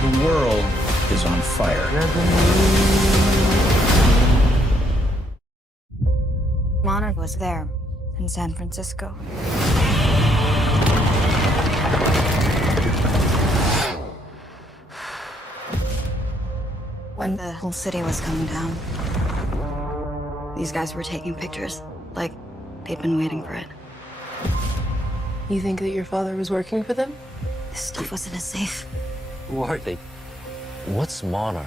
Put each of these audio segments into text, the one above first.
The world is on fire. Monarch was there in San Francisco. When the whole city was coming down, these guys were taking pictures, like they'd been waiting for it. You think that your father was working for them? This stuff was in a safe. Who are they? What's Monarch?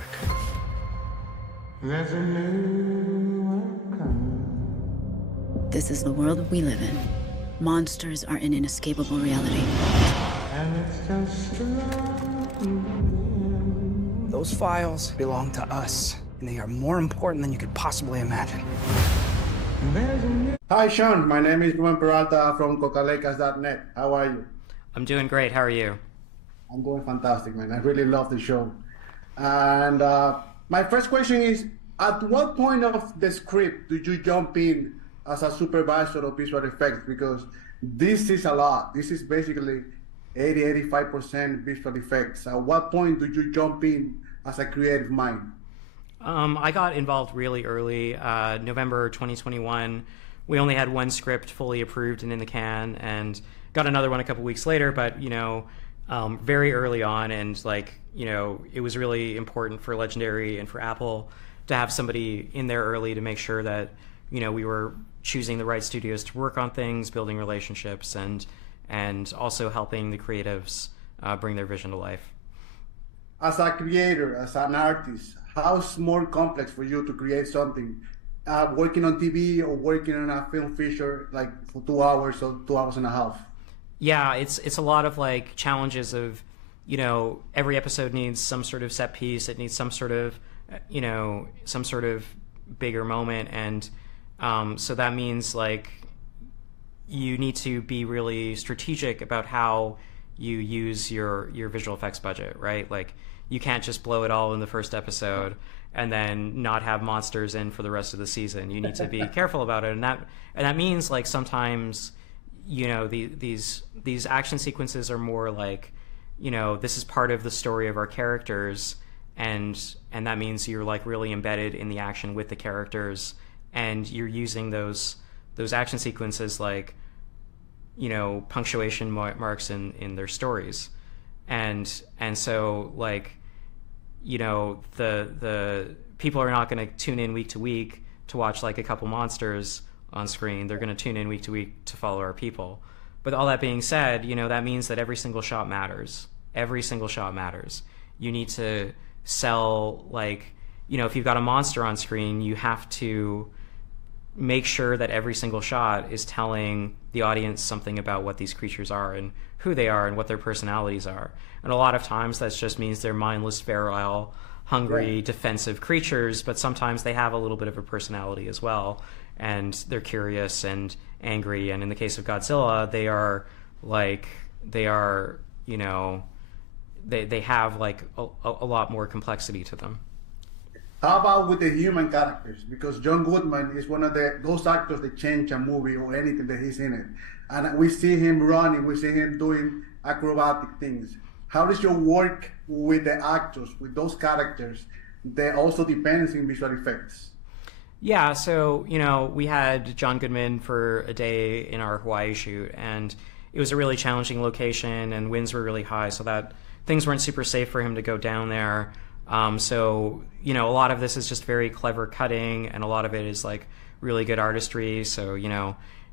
This is the world we live in. Monsters are an inescapable reality. Those files belong to us, and they are more important than you could possibly imagine. Hi, Sean. My name is Ruben Peralta from cocalecas.net. How are you? I'm doing great. How are you? I'm doing fantastic, man. I really love the show. And my first question is, at what point of the script do you jump in as a supervisor of visual effects? Because this is a lot. This is basically 85% visual effects. At what point do you jump in as a creative mind? I got involved really early, November 2021. We only had one script fully approved and in the can, and got another one a couple weeks later, but, very early on, and, it was really important for Legendary and for Apple to have somebody in there early to make sure that, we were choosing the right studios to work on things, building relationships, and also helping the creatives bring their vision to life. As a creator, as an artist, how's more complex for you to create something? Working on TV or working on a film feature like for 2 hours or 2 hours and a half? Yeah, it's a lot of challenges of, every episode needs some sort of set piece. It needs some sort of bigger moment. And so that means you need to be really strategic about how you use your visual effects budget, right? You can't just blow it all in the first episode and then not have monsters in for the rest of the season. You need to be careful about it, and that means sometimes these action sequences are more this is part of the story of our characters, and that means you're really embedded in the action with the characters, and you're using those action sequences punctuation marks in their stories, and so the people are not going to tune in week to week to watch a couple monsters on screen. They're going to tune in week to week to follow our people. But all that being said, that means that every single shot matters. Every single shot matters. You need to sell, if you've got a monster on screen, you have to make sure that every single shot is telling the audience something about what these creatures are and who they are and what their personalities are. And a lot of times that just means they're mindless, feral, hungry, defensive creatures, but sometimes they have a little bit of a personality as well, and they're curious and angry. And in the case of Godzilla, they have a lot more complexity to them. How about with the human characters? Because John Goodman is one of those actors that change a movie or anything that he's in it. And we see him running, we see him doing acrobatic things. How does your work with the actors, with those characters, that also depends in visual effects? Yeah, so, we had John Goodman for a day in our Hawaii shoot, and it was a really challenging location, and winds were really high, so that things weren't super safe for him to go down there. So, a lot of this is just very clever cutting, and a lot of it is really good artistry. So,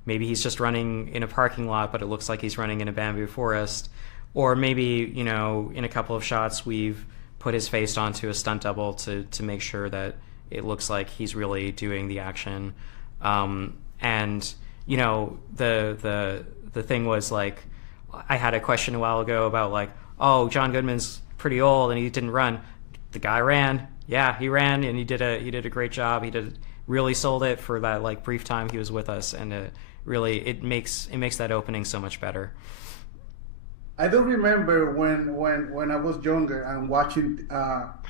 maybe he's just running in a parking lot, but it looks like he's running in a bamboo forest. Or maybe, in a couple of shots, we've put his face onto a stunt double to make sure that it looks like he's really doing the action. And, the thing was I had a question a while ago about oh, John Goodman's pretty old and he didn't run. The guy ran. Yeah, he ran, and he did a great job. He really sold it for that brief time he was with us, and it makes that opening so much better. I do remember when I was younger and watching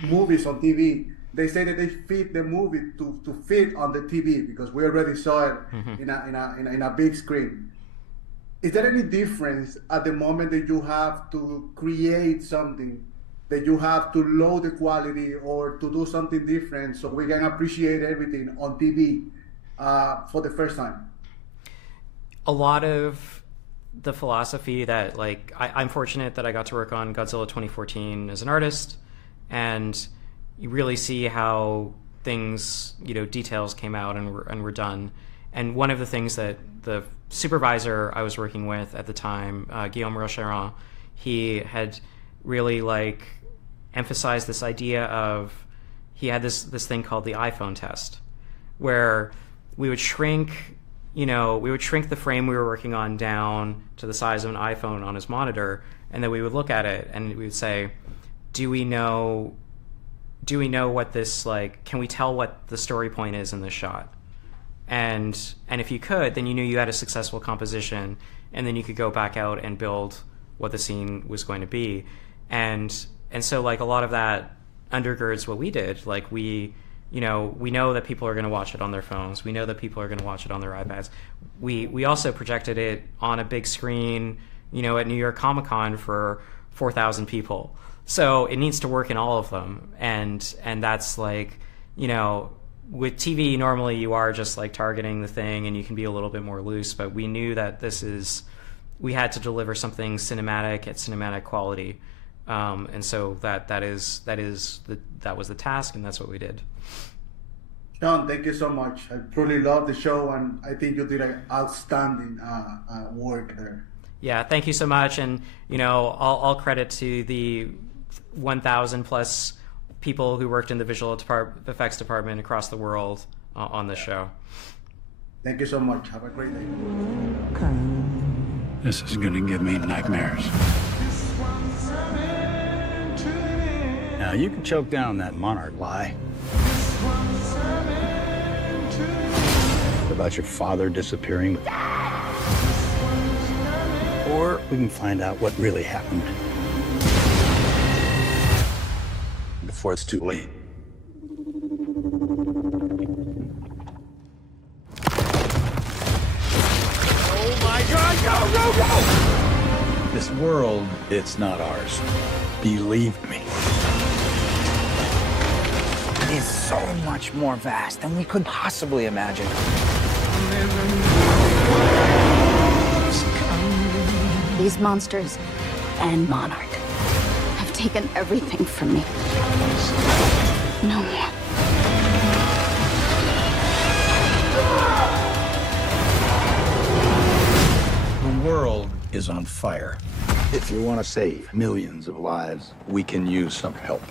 movies on TV, they say that they fit the movie to fit on the TV because we already saw it in a big screen. Is there any difference at the moment that you have to create something that you have to lower the quality or to do something different so we can appreciate everything on TV for the first time? A lot of the philosophy that, like, I'm fortunate that I got to work on Godzilla 2014 as an artist, and you really see how things, details came out and were done. And one of the things that the supervisor I was working with at the time, Guillaume Rocheron, he had really emphasized this idea of, he had this thing called the iPhone test, where we would shrink the frame we were working on down to the size of an iPhone on his monitor, and then we would look at it and we would say, do we know what this, can we tell what the story point is in this shot? And if you could, then you knew you had a successful composition, and then you could go back out and build what the scene was going to be. And so a lot of that undergirds what we did. We know that people are going to watch it on their phones. We know that people are going to watch it on their iPads. We also projected it on a big screen, at New York Comic Con for 4,000 people. So it needs to work in all of them. And that's with TV, normally you are just targeting the thing and you can be a little bit more loose, but we knew that we had to deliver something cinematic at cinematic quality. And so that was the task, and that's what we did. Sean, thank you so much. I truly love the show, and I think you did an outstanding work there. Yeah, thank you so much, and all credit to the 1,000 plus people who worked in the visual effects department across the world on this show. Thank you so much. Have a great day. This is gonna give me nightmares. Now, you can choke down that Monarch lie about your father disappearing, or we can find out what really happened before it's too late. Oh my God, go! This world, it's not ours. Believe me. It is so much more vast than we could possibly imagine. These monsters and Monarch have taken everything from me. No more. The world is on fire. If you want to save millions of lives, we can use some help.